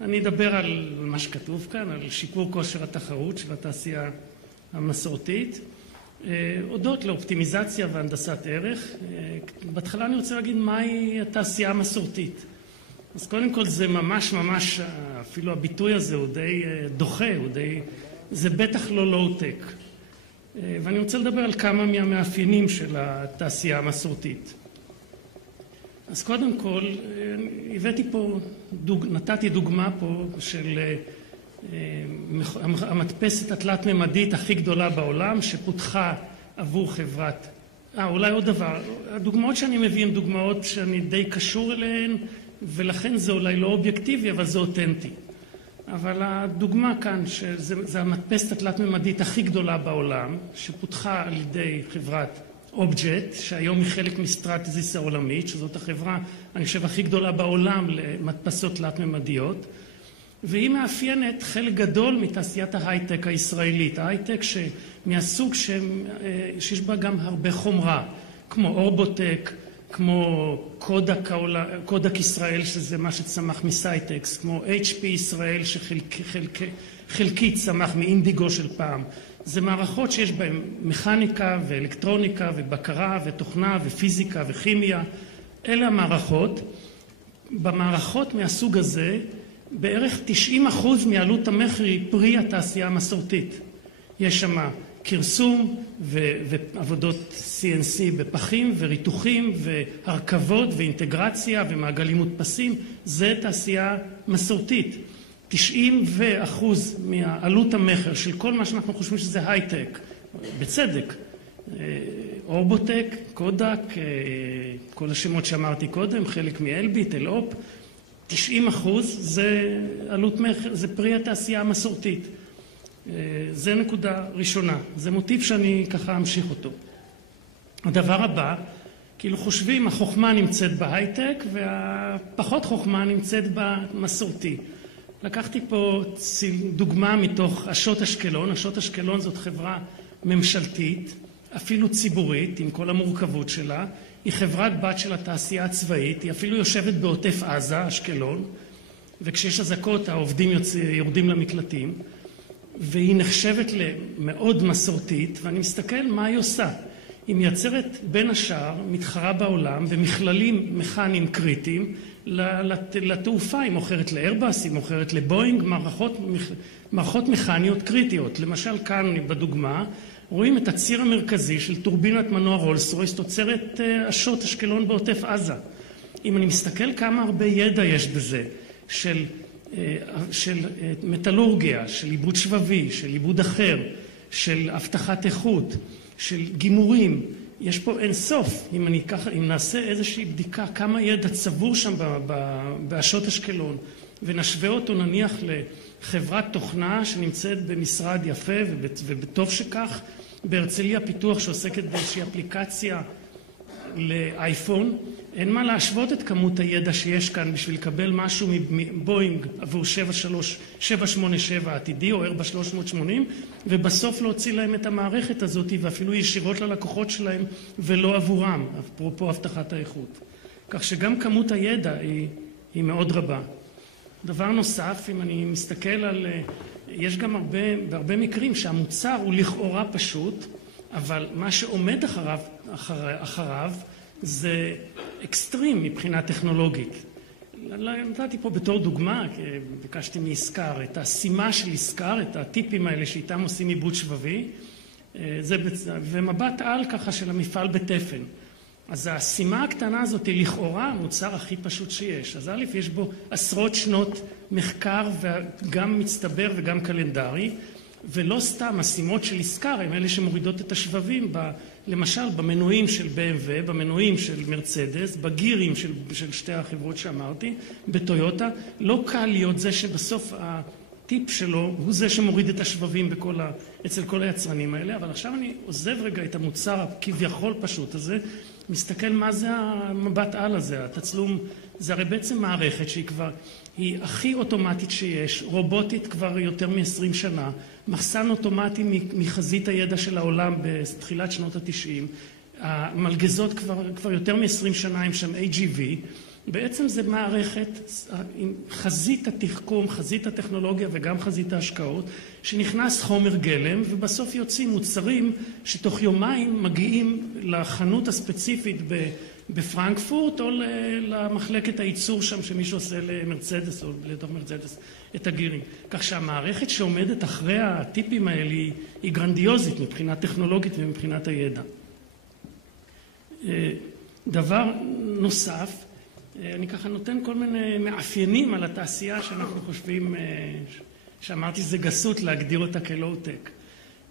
אני אדבר על מה שכתוב כאן, על שיפור כושר התחרות של התעשייה המסורתית, הודות לאופטימיזציה והנדסת ערך. בהתחלה אני רוצה להגיד מהי התעשייה המסורתית. אז קודם כל זה ממש, אפילו הביטוי הזה הוא די דוחה, זה בטח לא לואו-טק. ואני רוצה לדבר על כמה מהמאפיינים של התעשייה המסורתית. אז קודם כל, נתתי דוגמה פה של המדפסת התלת-ממדית הכי גדולה בעולם, שפותחה עבור חברת. אולי עוד דבר, הדוגמאות שאני מביא הן דוגמאות שאני די קשור אליהן, ולכן זה אולי לא אובייקטיבי, אבל זה אותנטי. אבל הדוגמה כאן, שזה המדפסת התלת-ממדית הכי גדולה בעולם, שפותחה על ידי חברת אובג'ט, שהיום היא חלק מסטרטזיס העולמית, שזאת החברה, אני חושב, הכי גדולה בעולם למדפסות תלת-ממדיות, והיא מאפיינת חלק גדול מתעשיית ההייטק הישראלית, ההייטק מהסוג שיש בה גם הרבה חומרה, כמו אורבוטק, כמו קודק ישראל, שזה מה שצמח מסייטקס, כמו HP ישראל, שחלקית צמח מאינדיגו של פעם. זה מערכות שיש בהן מכניקה ואלקטרוניקה ובקרה ותוכנה ופיזיקה וכימיה. אלה המערכות. במערכות מהסוג הזה, בערך 90% מעלות המחיר היא פרי התעשייה המסורתית. יש שם קרסום ועבודות CNC בפחים וריתוחים והרכבות ואינטגרציה ומעגלים מודפסים. זה תעשייה מסורתית. 90% מעלות המחיר של כל מה שאנחנו חושבים שזה הייטק, בצדק, אורבוטק, קודק, כל השמות שאמרתי קודם, חלק מאלביט, אלאופ, 90% זה עלות מחיר, זה פרי התעשייה המסורתית. זה נקודה ראשונה, זה מוטיב שאני ככה אמשיך אותו. הדבר הבא, כאילו חושבים, החוכמה נמצאת בהייטק והפחות חוכמה נמצאת במסורתי. לקחתי פה דוגמה מתוך אשות אשקלון. אשות אשקלון זאת חברה ממשלתית, אפילו ציבורית, עם כל המורכבות שלה. היא חברת בת של התעשייה הצבאית, היא אפילו יושבת בעוטף עזה, אשקלון, וכשיש אזעקות העובדים יורדים למקלטים, והיא נחשבת למאוד מסורתית, ואני מסתכל מה היא עושה. היא מייצרת בין השאר, מתחרה בעולם, במכללים מכניים קריטיים, לתעופה. היא מוכרת לאיירבס, היא מוכרת לבואינג, מערכות מכניות קריטיות. למשל כאן בדוגמה, רואים את הציר המרכזי של טורבינת מנוע רולס רויס, תוצרת אשות אשקלון בעוטף עזה. אם אני מסתכל כמה הרבה ידע יש בזה, של מטלורגיה, של עיבוד שבבי, של עיבוד אחר, של הבטחת איכות, של גימורים, יש פה אין סוף. אם נעשה איזושהי בדיקה כמה ידע צבור שם באשות אשקלון, ונשווה אותו נניח לחברת תוכנה שנמצאת במשרד יפה ובטוב שכך, בהרצליה פיתוח שעוסקת באיזושהי אפליקציה לאייפון, אין מה להשוות את כמות הידע שיש כאן בשביל לקבל משהו מבואינג עבור 787 עתידי או איירבס 380, ובסוף להוציא להם את המערכת הזאת ואפילו ישירות ללקוחות שלהם ולא עבורם, אפרופו הבטחת האיכות. כך שגם כמות הידע היא מאוד רבה. דבר נוסף, אם אני מסתכל על, יש גם בהרבה מקרים שהמוצר הוא לכאורה פשוט, אבל מה שעומד אחריו זה אקסטרים מבחינה טכנולוגית. נתתי פה בתור דוגמה, ביקשתי מיסקר, את הסימה של איסקר, את הטיפים האלה שאיתם עושים עיבוד שבבי, ומבט על ככה של המפעל בתפן. אז הסימה הקטנה הזאת היא לכאורה המוצר הכי פשוט שיש. אז א', יש בו עשרות שנות מחקר וגם מצטבר וגם קלנדרי, ולא סתם הסימות של איסקר הם אלה שמורידות את השבבים, למשל במנועים של BMW, במנועים של מרצדס, בגירים של שתי החברות שאמרתי, בטויוטה. לא קל להיות זה שבסוף הטיפ שלו הוא זה שמוריד את השבבים אצל כל היצרנים האלה, אבל עכשיו אני עוזב רגע את המוצר כביכול פשוט הזה, מסתכל מה זה המבט על הזה, התצלום, זה הרי בעצם מערכת היא הכי אוטומטית שיש, רובוטית כבר יותר מ-20 שנה, מחסן אוטומטי מחזית הידע של העולם בתחילת שנות ה-90, המלגזות כבר יותר מ-20 שנה הם שם AGV, בעצם זה מערכת עם חזית התחכום, חזית הטכנולוגיה וגם חזית ההשקעות, שנכנס חומר גלם ובסוף יוצאים מוצרים שתוך יומיים מגיעים לחנות הספציפית בפרנקפורט או למחלקת הייצור שם שמישהו עושה למרצדס או לתוך מרצדס את הגירים. כך שהמערכת שעומדת אחרי הטיפים האלה היא גרנדיוזית מבחינה טכנולוגית ומבחינת הידע. דבר נוסף, אני ככה נותן כל מיני מאפיינים על התעשייה שאנחנו חושבים, שאמרתי זה גסות להגדיר אותה כלואו-טק.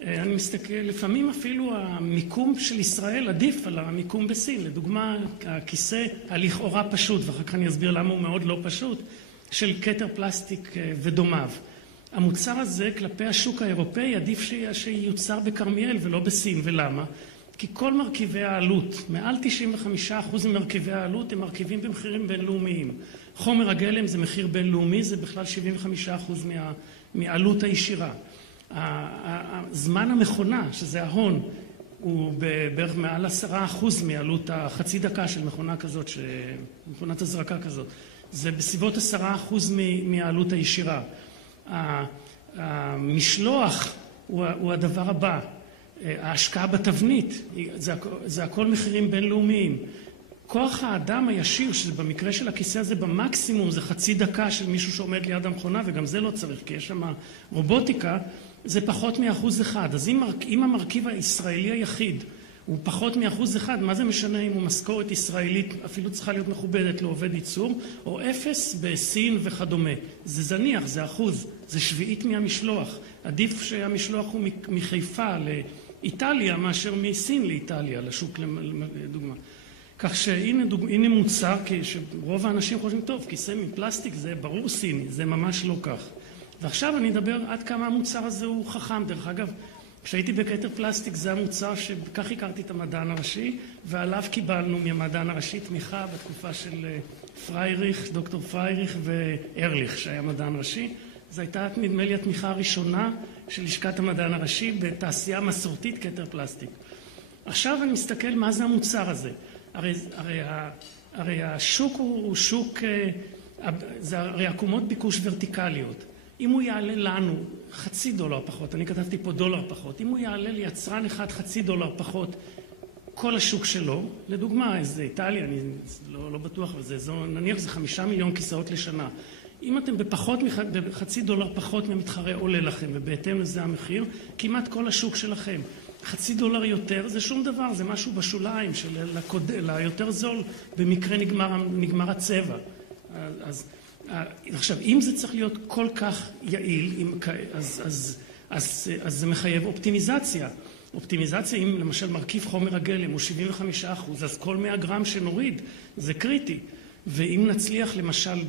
אני מסתכל, לפעמים אפילו המיקום של ישראל עדיף על המיקום בסין. לדוגמה, הכיסא הלכאורה פשוט, ואחר כך אני אסביר למה הוא מאוד לא פשוט, של כתר פלסטיק ודומיו. המוצר הזה כלפי השוק האירופאי עדיף שיוצר בכרמיאל ולא בסין. ולמה? כי כל מרכיבי העלות, מעל 95% ממרכיבי העלות הם מרכיבים במחירים בינלאומיים. חומר הגלם זה מחיר בינלאומי, זה בכלל 75% מעלות הישירה. זמן המכונה, שזה ההון, הוא בערך מעל 10% מעלות החצי דקה של מכונה כזאת, מכונת הזרקה כזאת. זה בסביבות 10% מעלות הישירה. המשלוח הוא הדבר הבא. ההשקעה בתבנית, זה הכל מחירים בינלאומיים. כוח האדם הישיר, שבמקרה של הכיסא הזה במקסימום זה חצי דקה של מישהו שעומד ליד המכונה, וגם זה לא צריך, כי יש שם רובוטיקה, זה פחות מ1%. אז אם המרכיב הישראלי היחיד הוא פחות מ1%, מה זה משנה אם הוא משכורת ישראלית, אפילו צריכה להיות מכובדת לעובד ייצור, או 0 בסין וכדומה. זה זניח, זה 1%, זה 1/7 מהמשלוח. עדיף שהמשלוח הוא מחיפה לאיטליה מאשר מסין לאיטליה, לשוק לדוגמה. כך שהנה מוצר, שרוב האנשים חושבים, טוב, כיסא מפלסטיק זה ברור סיני, זה ממש לא כך. ועכשיו אני אדבר עד כמה המוצר הזה הוא חכם. דרך אגב, כשהייתי בכתר פלסטיק זה המוצר שכך הכרתי את המדען הראשי, ועליו קיבלנו מהמדען הראשי תמיכה בתקופה של פרייריך, דוקטור פרייריך וארליך, שהיה מדען ראשי. זו הייתה, נדמה לי, התמיכה הראשונה של לשכת המדען הראשי בתעשייה מסורתית כתר פלסטיק. עכשיו אני מסתכל מה זה המוצר הזה. הרי השוק הוא שוק, זה הרי עקומות ביקוש ורטיקליות. אם הוא יעלה לנו $0.50 פחות, אני כתבתי פה $1 פחות, אם הוא יעלה ליצרן אחד $0.50 פחות, כל השוק שלו, לדוגמה, איזה איטליה, אני לא בטוח, נניח זה 5 מיליון כיסאות לשנה. אם אתם $0.50 פחות מהמתחרה עולה לכם, ובהתאם לזה המחיר, כמעט כל השוק שלכם. $0.50 יותר זה שום דבר, זה משהו בשוליים של ליותר זול, במקרה נגמר הצבע. עכשיו, אם זה צריך להיות כל כך יעיל, אז זה מחייב אופטימיזציה. אופטימיזציה, אם למשל מרכיב חומר הגלם הוא 75%, אז כל 100 גרם שנוריד זה קריטי. ואם נצליח למשל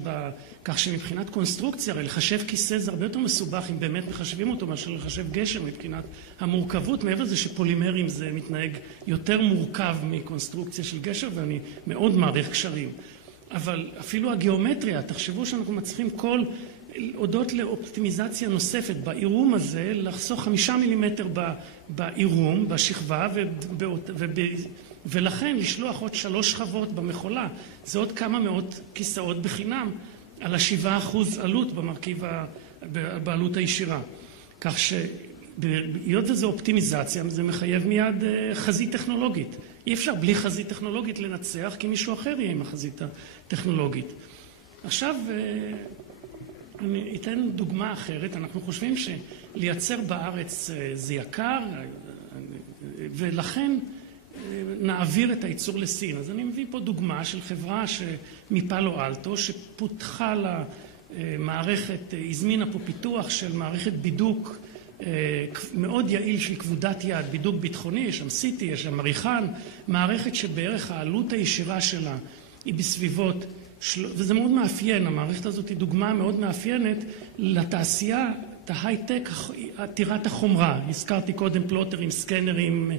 כך שמבחינת קונסטרוקציה, הרי לחשב כיסא זה הרבה יותר מסובך אם באמת מחשבים אותו מאשר לחשב גשר מבחינת המורכבות. מעבר לזה שפולימרים זה מתנהג יותר מורכב מקונסטרוקציה של גשר, ואני מאוד מעריך קשרים. אבל אפילו הגיאומטריה, תחשבו שאנחנו מצליחים הודות לאופטימיזציה נוספת בעירום הזה, לחסוך 5 מילימטר בעירום, בשכבה, ולכן לשלוח עוד 3 שכבות במכולה. זה עוד כמה מאות כיסאות בחינם על 7% עלות במרכיב, בעלות הישירה. כך שהיות וזה אופטימיזציה, זה מחייב מיד חזית טכנולוגית. אי אפשר בלי חזית טכנולוגית לנצח, כי מישהו אחר יהיה עם החזית הטכנולוגית. עכשיו, אני אתן דוגמה אחרת. אנחנו חושבים שלייצר בארץ זה יקר, ולכן נעביר את הייצור לסין. אז אני מביא פה דוגמה של חברה מפאלו אלטו, שפותחה לה מערכת, הזמינה פה פיתוח של מערכת בידוק מאוד יעיל של כבודת יד, בידוק ביטחוני, יש שם סיטי, יש שם מריחן, מערכת שבערך העלות הישירה שלה היא בסביבות, וזה מאוד מאפיין, המערכת הזאת היא דוגמה מאוד מאפיינת לתעשייה, ההייטק, עתירת החומרה. הזכרתי קודם פלוטרים, סקנרים,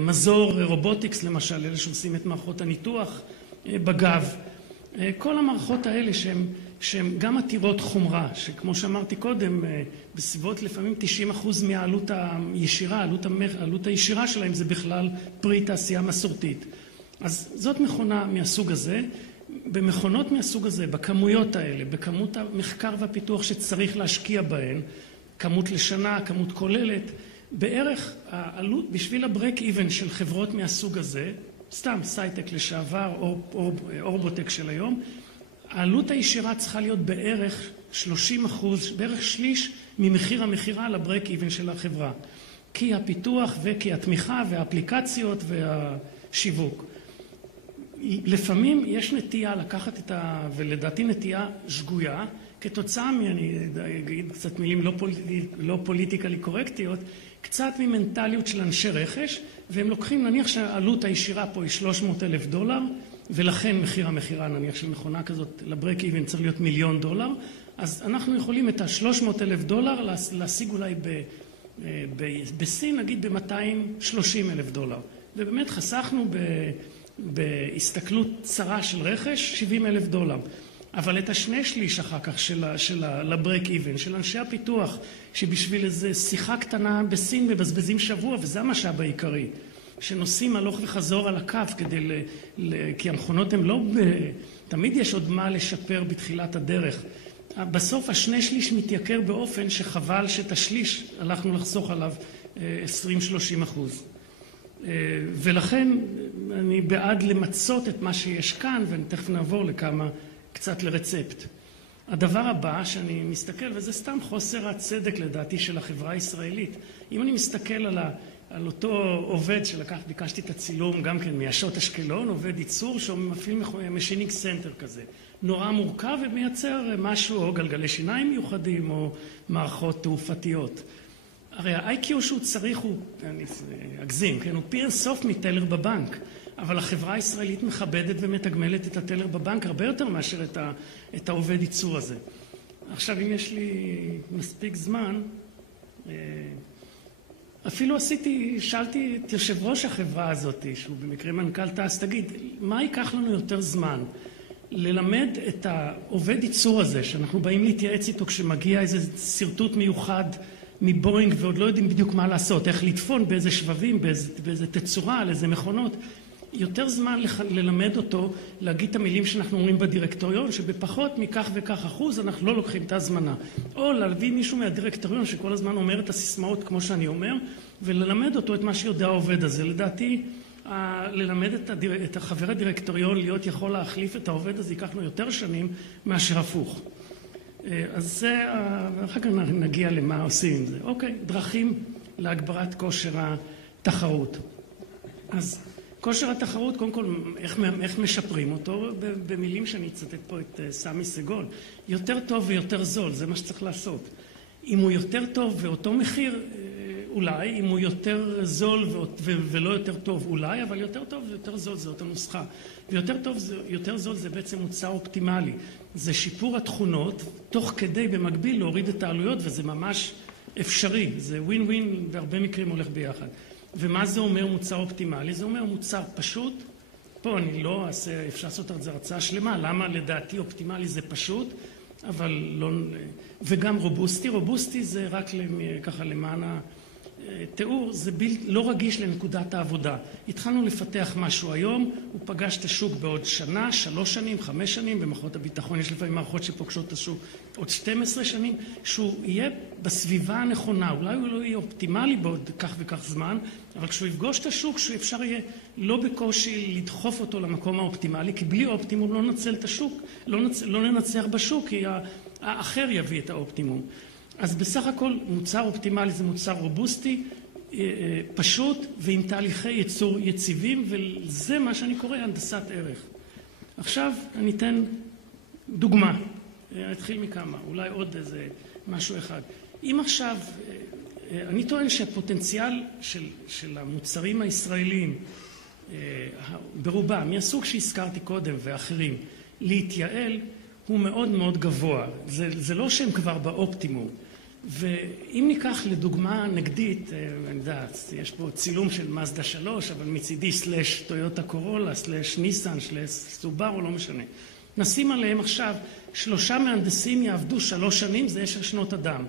מזור, רובוטיקס למשל, אלה שעושים את מערכות הניתוח בגב. כל המערכות האלה שהן גם עתירות חומרה, שכמו שאמרתי קודם, בסביבות לפעמים 90% מהעלות הישירה, העלות הישירה שלהם זה בכלל פרי תעשייה מסורתית. אז זאת מכונה מהסוג הזה. במכונות מהסוג הזה, בכמויות האלה, בכמות המחקר והפיתוח שצריך להשקיע בהן, כמות לשנה, כמות כוללת, בערך העלות בשביל הברק איבן של חברות מהסוג הזה, סתם סייטק לשעבר או אורבוטק של היום, העלות הישירה צריכה להיות בערך 30%, בערך שליש ממחיר המחירה לברק איבן של החברה. כי הפיתוח וכי התמיכה והאפליקציות והשיווק. לפעמים יש נטייה לקחת ולדעתי נטייה שגויה, כתוצאה אני אגיד קצת מילים לא פוליטיקלי קורקטיות, קצת ממנטליות של אנשי רכש, והם לוקחים, נניח שהעלות הישירה פה היא $300,000, ולכן מחיר המחירה, נניח של מכונה כזאת, לברק איבן צריך להיות $1,000,000, אז אנחנו יכולים את $300,000 להשיג אולי בסין, נגיד $230,000. ובאמת חסכנו בהסתכלות צרה של רכש $70,000. אבל את השני שליש אחר כך של הברק איבן, של אנשי הפיתוח, שבשביל איזו שיחה קטנה בסין מבזבזים שבוע, וזה המשאב העיקרי, שנוסעים הלוך וחזור על הקו כי המכונות הן לא... תמיד יש עוד מה לשפר בתחילת הדרך. בסוף השני שליש מתייקר באופן שחבל שאת השליש הלכנו לחסוך עליו 20-30%. ולכן אני בעד למצות את מה שיש כאן, ותכף נעבור קצת לרצפט. הדבר הבא שאני מסתכל, וזה סתם חוסר הצדק לדעתי של החברה הישראלית. אם אני מסתכל על אותו עובד ביקשתי את הצילום גם כן מהשעות אשקלון, עובד ייצור שמפעיל משינינג סנטר כזה. נורא מורכב ומייצר משהו, או גלגלי שיניים מיוחדים, או מערכות תעופתיות. הרי ה-IQ שהוא צריך אני אגזים, כן? הוא פי אינסוף מטלר בבנק. אבל החברה הישראלית מכבדת ומתגמלת את הטלר בבנק הרבה יותר מאשר את העובד ייצור הזה. עכשיו, אם יש לי מספיק זמן, אפילו שאלתי את יושב ראש החברה הזאת, שהוא במקרה מנכ"ל תעש, תגיד, מה ייקח לנו יותר זמן? ללמד את העובד ייצור הזה, שאנחנו באים להתייעץ איתו כשמגיע איזה סרטוט מיוחד מבוינג, ועוד לא יודעים בדיוק מה לעשות, איך לטפון באיזה שבבים, באיזה תצורה, על איזה מכונות, יותר זמן ללמד אותו להגיד את המילים שאנחנו אומרים בדירקטוריון, שבפחות מכך וכך אחוז אנחנו לא לוקחים את ההזמנה. או להביא מישהו מהדירקטוריון שכל הזמן אומר את הסיסמאות כמו שאני אומר, וללמד אותו את מה שיודע העובד הזה. לדעתי, ללמד את החבר הדירקטוריון להיות יכול להחליף את העובד הזה ייקח לו יותר שנים מאשר הפוך. אז זה, אחר כך נגיע למה עושים עם זה. אוקיי, דרכים להגברת כושר התחרות. אז כושר התחרות, קודם כל, איך משפרים אותו? במילים שאני אצטט פה את סמי סגול. יותר טוב ויותר זול, זה מה שצריך לעשות. אם הוא יותר טוב ואותו מחיר, אולי. אם הוא יותר זול ולא יותר טוב, אולי. אבל יותר טוב ויותר זול, זה אותה נוסחה. ויותר טוב ויותר זול זה בעצם מוצר אופטימלי. זה שיפור התכונות, תוך כדי במקביל להוריד את העלויות, וזה ממש אפשרי. זה ווין ווין, בהרבה מקרים הולך ביחד. ומה זה אומר מוצר אופטימלי? זה אומר מוצר פשוט. פה אני לא אעשה, אפשר לעשות את זה הרצאה שלמה, למה לדעתי אופטימלי זה פשוט, אבל לא... וגם רובוסטי. רובוסטי זה רק ככה למען התיאור, זה לא רגיש לנקודת העבודה. התחלנו לפתח משהו היום, הוא פגש את השוק בעוד שנה, 3 שנים, 5 שנים, במערכות הביטחון יש לפעמים מערכות שפוגשות את השוק עוד 12 שנים, שהוא יהיה בסביבה הנכונה, אולי הוא לא יהיה אופטימלי בעוד כך וכך זמן, אבל כשהוא יפגוש את השוק, שאפשר יהיה לא בקושי לדחוף אותו למקום האופטימלי, כי בלי אופטימום לא ננצל את השוק, לא ננצח בשוק, כי האחר יביא את האופטימום. אז בסך הכל מוצר אופטימלי זה מוצר רובוסטי, פשוט ועם תהליכי ייצור יציבים, וזה מה שאני קורא הנדסת ערך. עכשיו אני אתן דוגמה, אתחיל מכמה, אולי עוד איזה משהו אחד. אם עכשיו, אני טוען שהפוטנציאל של המוצרים הישראלים, ברובם, מהסוג שהזכרתי קודם ואחרים, להתייעל, הוא מאוד מאוד גבוה. זה לא שהם כבר באופטימום. ואם ניקח לדוגמה נגדית, אני יודעת, יש פה צילום של מזדה 3, אבל מצידי סלש טויוטה קורולה, סלש ניסן, סלש סובארו, לא משנה. נשים עליהם עכשיו 3 מהנדסים יעבדו 3 שנים, זה 10 שנות אדם.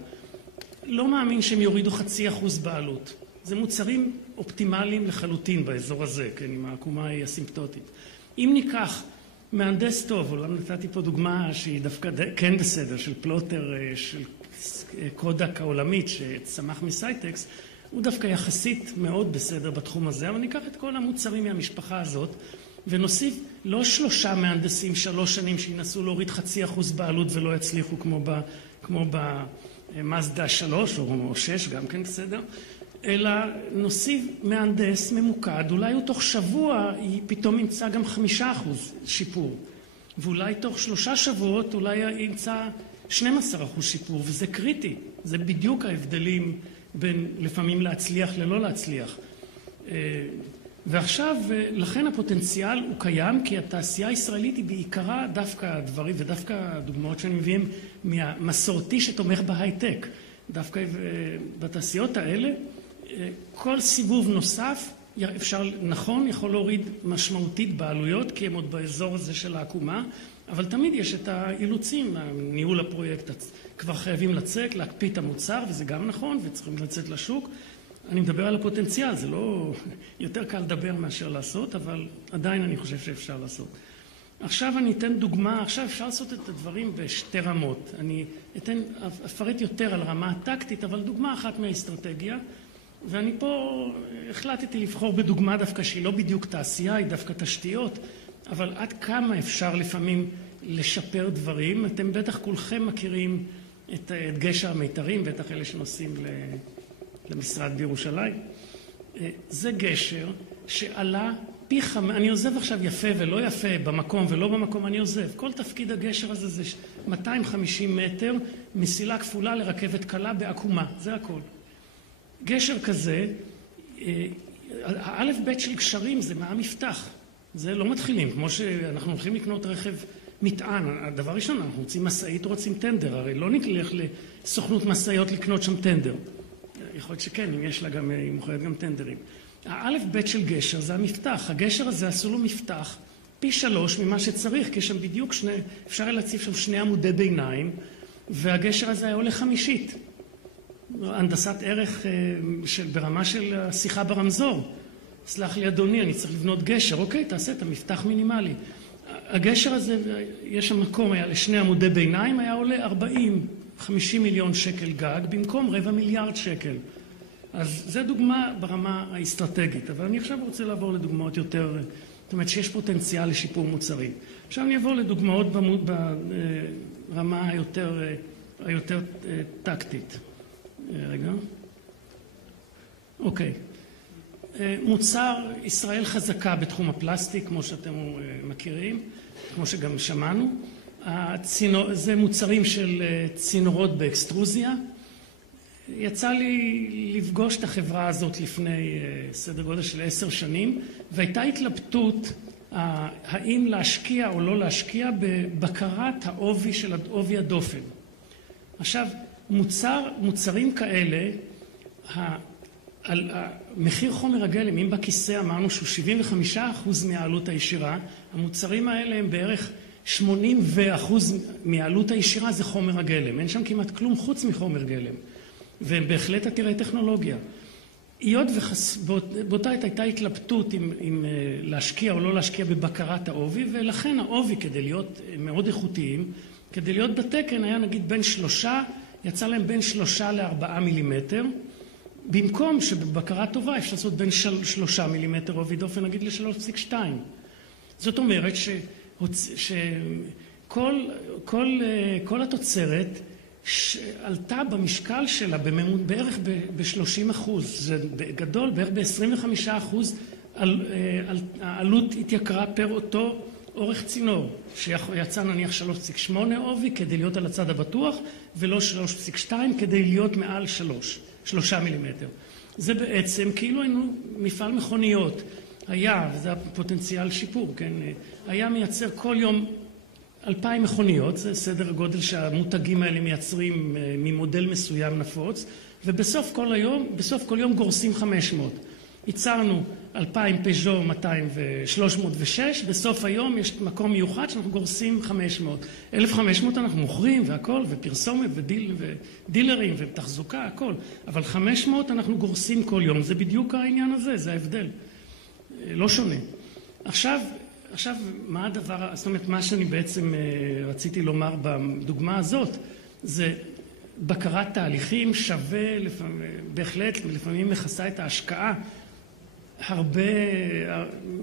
לא מאמין שהם יורידו 0.5% בעלות. זה מוצרים אופטימליים לחלוטין באזור הזה, כן, עם העקומה היא אסימפטוטית. אם ניקח מהנדס טוב, אולי נתתי פה דוגמה שהיא דווקא כן בסדר, של פלוטר, של קודק העולמית שצמח מסייטקס, הוא דווקא יחסית מאוד בסדר בתחום הזה, אבל ניקח את כל המוצרים מהמשפחה הזאת, ונוסיף לא 3 מהנדסים 3 שנים שינסו להוריד 0.5% בעלות ולא יצליחו כמו במאזדה 3 או 6, גם כן בסדר, אלא נוסיף מהנדס ממוקד, אולי הוא תוך שבוע פתאום ימצא גם 5% שיפור, ואולי תוך 3 שבועות אולי ימצא 12% שיפור, וזה קריטי, זה בדיוק ההבדלים בין לפעמים להצליח ללא להצליח. ועכשיו, לכן הפוטנציאל הוא קיים, כי התעשייה הישראלית היא בעיקרה דווקא הדברים, ודווקא הדוגמאות שאני מביאים מהמסורתי שתומך בהייטק. דווקא בתעשיות האלה, כל סיבוב נוסף, אפשר, נכון, יכול להוריד משמעותית בעלויות, כי הם עוד באזור הזה של העקומה, אבל תמיד יש את האילוצים, ניהול הפרויקט, כבר חייבים לצאת, להקפיא את המוצר, וזה גם נכון, וצריכים לצאת לשוק. אני מדבר על הפוטנציאל, זה לא יותר קל לדבר מאשר לעשות, אבל עדיין אני חושב שאפשר לעשות. עכשיו אני אתן דוגמה, עכשיו אפשר לעשות את הדברים בשתי רמות. אני אפרט יותר על רמה הטקטית, אבל דוגמה אחת מהאסטרטגיה, ואני פה החלטתי לבחור בדוגמה דווקא שהיא לא בדיוק תעשייה, היא דווקא תשתיות, אבל עד כמה אפשר לפעמים לשפר דברים. אתם בטח כולכם מכירים את גשר המיתרים, בטח אלה שנוסעים למשרד בירושלים. זה גשר שעלה פי 5, אני עוזב עכשיו יפה ולא יפה, במקום ולא במקום, אני עוזב. כל תפקיד הגשר הזה זה 250 מטר, מסילה כפולה לרכבת קלה בעקומה, זה הכל. גשר כזה, האלף בית של קשרים זה מהמפתח, זה לא מתחילים, כמו שאנחנו הולכים לקנות רכב מטען, הדבר ראשון, אנחנו רוצים מסעית, רוצים טנדר, הרי לא נלך לסוכנות מסעיות לקנות שם טנדר. יכול להיות שכן, אם יש לה גם, היא מוכרת גם טנדרים. האלף בית של גשר זה המפתח, הגשר הזה עשו לו מפתח פי 3 ממה שצריך, כי שם בדיוק אפשר להציב שם 2 עמודי ביניים, והגשר הזה היה עולה 5. הנדסת ערך ברמה של שיחה ברמזור. סלח לי אדוני, אני צריך לבנות גשר, אוקיי, תעשה את המפתח מינימלי. הגשר הזה, יש שם מקום, היה ל2 עמודי ביניים, היה עולה 50 מיליון שקל גג, במקום 250 מיליארד שקל. אז זו דוגמה ברמה האסטרטגית, אבל אני עכשיו רוצה לעבור לדוגמאות יותר, זאת אומרת שיש פוטנציאל לשיפור מוצרים. עכשיו אני אעבור לדוגמאות ברמה היותר טקטית. רגע. אוקיי. מוצר ישראל חזקה בתחום הפלסטיק, כמו שאתם מכירים, כמו שגם שמענו. זה מוצרים של צינורות באקסטרוזיה. יצא לי לפגוש את החברה הזאת לפני סדר גודל של 10 שנים, והייתה התלבטות האם להשקיע או לא להשקיע בבקרת העובי של עובי הדופן. עכשיו, מוצרים כאלה, מחיר חומר הגלם, אם בכיסא אמרנו שהוא 75% מהעלות הישירה, המוצרים האלה הם בערך 80% מהעלות הישירה זה חומר הגלם. אין שם כמעט כלום חוץ מחומר גלם. ובהחלט עתירי טכנולוגיה. היות ובאותה הייתה התלבטות אם להשקיע או לא להשקיע בבקרת העובי, ולכן העובי כדי להיות מאוד איכותיים, כדי להיות בתקן היה נגיד יצא להם בין 3 ל4 מילימטר, במקום שבבקרה טובה אפשר לעשות בין 3 מילימטר עובי דופן נגיד ל3.2. זאת אומרת שכל התוצרת עלתה במשקל שלה בערך ב-30%, זה גדול, בערך ב-25% העלות התייקרה פר אותו אורך צינור, שיצא נניח 3.8 עובי כדי להיות על הצד הבטוח, ולא 3.2 כדי להיות מעל 3 מילימטר. זה בעצם כאילו היינו מפעל מכוניות, וזה הפוטנציאל שיפור, כן? היה מייצר כל יום 2,000 מכוניות, זה סדר הגודל שהמותגים האלה מייצרים ממודל מסוים נפוץ, ובסוף כל יום גורסים 500. ייצרנו 2,000 פז'ו 306, בסוף היום יש מקום מיוחד שאנחנו גורסים 500. 1,500 אנחנו מוכרים והכל, ופרסומת ודילרים ותחזוקה, הכל. אבל 500 אנחנו גורסים כל יום, זה בדיוק העניין הזה, זה ההבדל. לא שונה. עכשיו, עכשיו, מה הדבר, זאת אומרת, מה שאני בעצם רציתי לומר בדוגמה הזאת, זה בקרת תהליכים שווה, בהחלט, לפעמים מכסה את ההשקעה הרבה,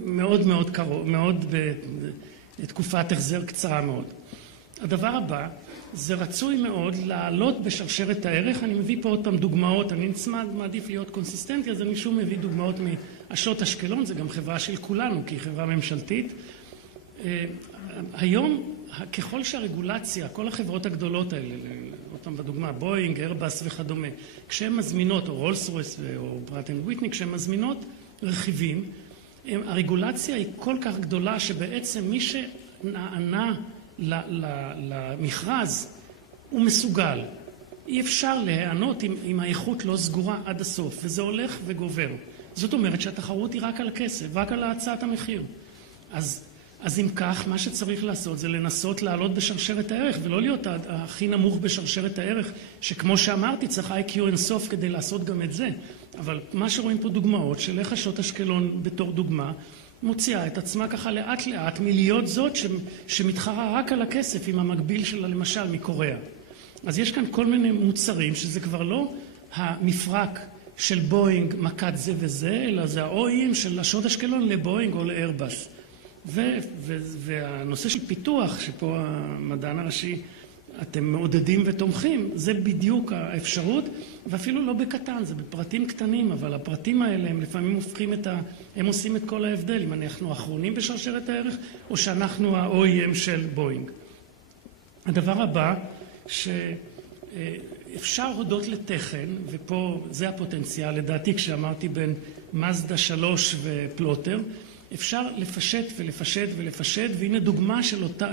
מאוד מאוד קרוב, מאוד בתקופת החזר קצרה מאוד. הדבר הבא, זה רצוי מאוד לעלות בשרשרת הערך. אני מביא פה עוד פעם דוגמאות, אני מעדיף להיות קונסיסטנטי, אז אני שוב מביא דוגמאות מאשדוד אשקלון, זה גם חברה של כולנו, כי היא חברה ממשלתית. היום, ככל שהרגולציה, כל החברות הגדולות האלה, עוד פעם בדוגמה, בואינג, איירבאס וכדומה, כשהן מזמינות, או רולס רויס או פראט אנד וויטני, כשהן מזמינות רכיבים, הרגולציה היא כל כך גדולה שבעצם מי שנענה למכרז הוא מסוגל. אי אפשר להיענות אם האיכות לא סגורה עד הסוף, וזה הולך וגובר. זאת אומרת שהתחרות היא רק על הכסף, רק על הצעת המחיר. אז אם כך, מה שצריך לעשות זה לנסות לעלות בשרשרת הערך, ולא להיות הכי נמוך בשרשרת הערך, שכמו שאמרתי, צריך IQ אינסוף כדי לעשות גם את זה. אבל מה שרואים פה דוגמאות של איך אשדוד אשקלון בתור דוגמה, מוציאה את עצמה ככה לאט לאט מלהיות זאת שמתחרה רק על הכסף עם המקביל שלה למשל מקוריאה. אז יש כאן כל מיני מוצרים שזה כבר לא המפרק של בואינג מכת זה וזה, אלא זה האויים של אשדוד אשקלון לבואינג או לאיירבאס. והנושא של פיתוח, שפה המדען הראשי אתם מעודדים ותומכים, זה בדיוק האפשרות, ואפילו לא בקטן, זה בפרטים קטנים, אבל הפרטים האלה הם לפעמים הופכים הם עושים את כל ההבדל, אם אנחנו האחרונים בשרשרת הערך, או שאנחנו ה-OEM של בואינג. הדבר הבא, שאפשר הודות לתכן, ופה זה הפוטנציאל, לדעתי כשאמרתי בין מזדה 3 ופלוטר, אפשר לפשט ולפשט ולפשט, והנה דוגמה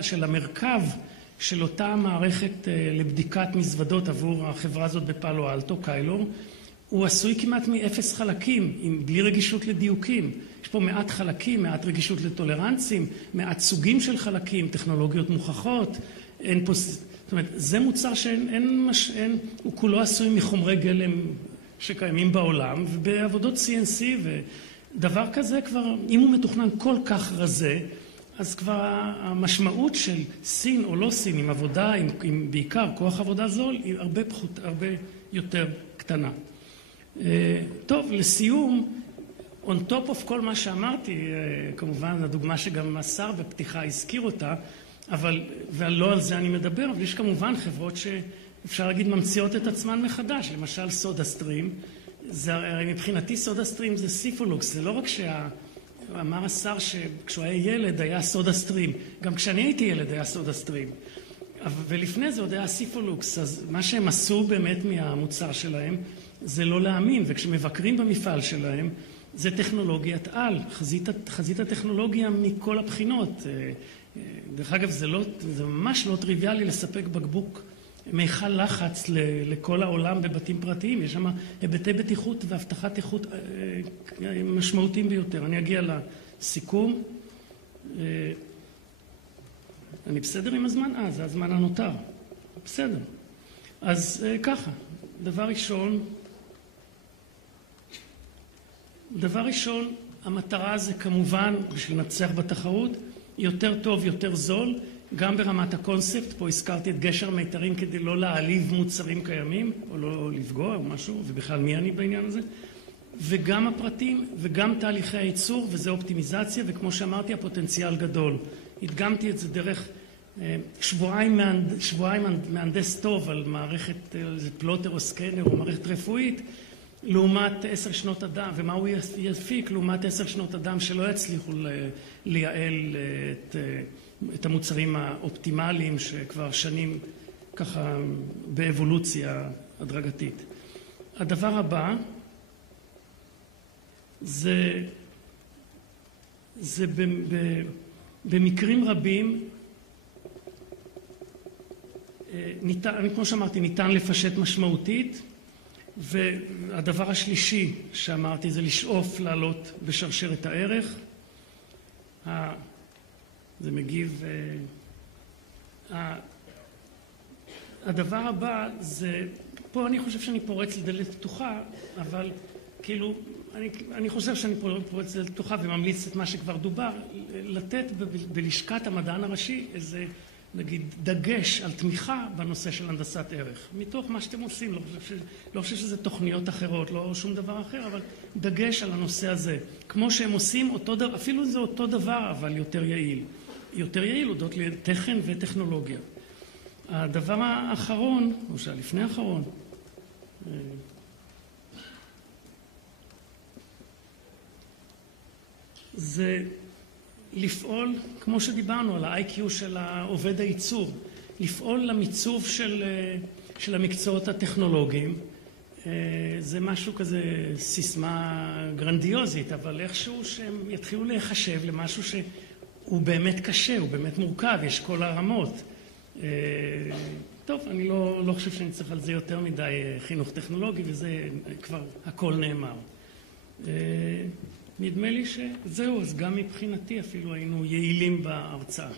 של המרכב של אותה מערכת לבדיקת מזוודות עבור החברה הזאת בפאלו אלטו, קיילור. הוא עשוי כמעט מאפס חלקים, בלי רגישות לדיוקים. יש פה מעט חלקים, מעט רגישות לטולרנסים, מעט סוגים של חלקים, טכנולוגיות מוכחות. אין פה, זאת אומרת, זה מוצר הוא כולו עשוי מחומרי גלם שקיימים בעולם, ובעבודות CNC ודבר כזה כבר, אם הוא מתוכנן כל כך רזה, אז כבר המשמעות של סין או לא סין עם עבודה, עם בעיקר כוח עבודה זול, היא הרבה יותר קטנה. טוב, לסיום, on top of כל מה שאמרתי, כמובן הדוגמה שגם השר בפתיחה הזכיר אותה, ולא על זה אני מדבר, אבל יש כמובן חברות שאפשר להגיד ממציאות את עצמן מחדש, למשל סודה סטרים. מבחינתי סודה סטרים זה סיפולוקס, זה לא רק אמר השר שכשהוא היה ילד היה סודה סטרים. גם כשאני הייתי ילד היה סודה סטרים. ולפני זה עוד היה סיפולוקס. אז מה שהם עשו באמת מהמוצר שלהם זה לא להאמין. וכשמבקרים במפעל שלהם זה טכנולוגיית על. חזית הטכנולוגיה מכל הבחינות. דרך אגב זה ממש לא טריוויאלי לספק בקבוק מיכל לחץ לכל העולם בבתים פרטיים. יש שם היבטי בטיחות והבטחת איכות משמעותיים ביותר. אני אגיע לסיכום. אני בסדר עם הזמן? זה הזמן הנותר. בסדר. אז ככה, דבר ראשון, המטרה זה כמובן, בשביל לנצח בתחרות, יותר טוב, יותר זול, גם ברמת הקונספט. פה הזכרתי את גשר מיתרים כדי לא להעליב מוצרים קיימים, או לא לפגוע או משהו, ובכלל מי אני בעניין הזה. וגם הפרטים וגם תהליכי הייצור, וזה אופטימיזציה, וכמו שאמרתי, הפוטנציאל גדול. הדגמתי את זה דרך שבועיים מהנדס טוב על מערכת פלוטר או סקנר או מערכת רפואית, לעומת 10 שנות אדם, ומה הוא יפיק לעומת 10 שנות אדם שלא יצליחו לייעל את המוצרים האופטימליים שכבר שנים ככה באבולוציה הדרגתית. הדבר הבא זה במקרים רבים כמו שאמרתי, ניתן לפשט משמעותית, והדבר השלישי שאמרתי זה לשאוף לעלות בשרשרת הערך. זה מגיב. הדבר הבא זה, פה אני חושב שאני פורץ לדלת פתוחה, אבל כאילו אני חושב שאני פורץ לתוכה וממליץ את מה שכבר דובר, לתת בלשכת המדען הראשי איזה, נגיד, דגש על תמיכה בנושא של הנדסת ערך. מתוך מה שאתם עושים, לא חושב שזה תוכניות אחרות, לא שום דבר אחר, אבל דגש על הנושא הזה. כמו שהם עושים אותו דבר, אפילו זה אותו דבר, אבל יותר יעיל. יותר יעיל הודות לטכן וטכנולוגיה. הדבר האחרון, או שלפני האחרון, זה לפעול, כמו שדיברנו, על ה-IQ של העובד הייצור, לפעול למיצוב של המקצועות הטכנולוגיים. זה משהו כזה סיסמה גרנדיוזית, אבל איכשהו שהם יתחילו להיחשב למשהו שהוא באמת קשה, הוא באמת מורכב, יש כל הרמות. טוב, אני לא חושב שאני צריך על זה יותר מדי חינוך טכנולוגי, וזה כבר הכל נאמר. נדמה לי שזהו, אז גם מבחינתי אפילו היינו יעילים בהרצאה.